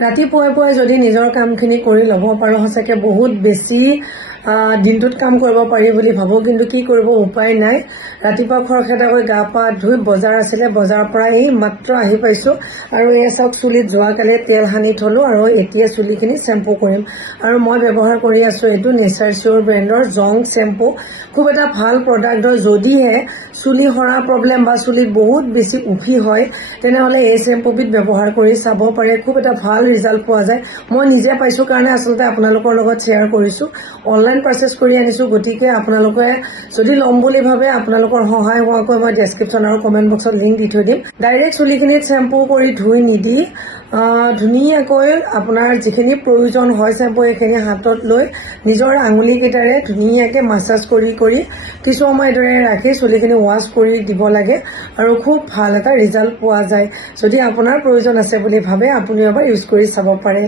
ৰাতিপুৱাই যদি নিজৰ কামখিনি কৰি ল'ব পাৰোঁ সঁচাকৈ বহুত বেছি দিনটোত কাম কৰিব পাৰি বুলি ভাবোঁ, কিন্তু কি কৰিব উপায় নাই। ৰাতিপুৱা খৰখেদাকৈ গা পা ধুই বজাৰ আছিলে, বজাৰৰ পৰা এই মাত্ৰ আহি পাইছোঁ আৰু এই চাওক চুলিত যোৱাকালি তেল সানি থলোঁ আৰু এতিয়া চুলিখিনি চেম্পু কৰিম। আৰু মই ব্যৱহাৰ কৰি আছোঁ এইটো নেচাৰ চিয়ৰ ব্ৰেণ্ডৰ জং চেম্পু। খুব এটা ভাল প্ৰডাক্ট হয়। যদিহে চুলি সৰা প্ৰব্লেম বা চুলিত বহুত বেছি উফি হয় তেনেহ'লে এই চেম্পুবিধ ব্যৱহাৰ কৰি চাব পাৰে। খুব এটা ভাল ৰিজাল্ট পোৱা যায়। মই নিজে পাইছোঁ কাৰণে আচলতে আপোনালোকৰ লগত শ্বেয়াৰ কৰিছোঁ। অনলাইন পাৰ্চেছ কৰি আনিছোঁ, গতিকে আপোনালোকে যদি ল'ম বুলি ভাবে আপোনালোকৰ সহায় হোৱাকৈ মই ডেছক্ৰিপশ্যন আৰু কমেণ্ট বক্সত লিংক দি থৈ দিম। ডাইৰেক্ট চুলিখিনিত চেম্পু কৰি ধুই নিদি ধুনীয়াকৈ আপোনাৰ যিখিনি প্ৰয়োজন হয় চেম্পু এইখিনি হাতত লৈ নিজৰ আঙুলিকেইটাৰে ধুনীয়াকৈ মাছাজ কৰি কিছু সময় ধৰি ৰাখি চুলিখিনি ৱাছ কৰি দিব লাগে আৰু খুব ভাল এটা ৰিজাল্ট পোৱা যায়। যদি আপোনাৰ প্ৰয়োজন আছে বুলি ভাবে আপুনি এবাৰ ইউজ কৰি চাব পাৰে।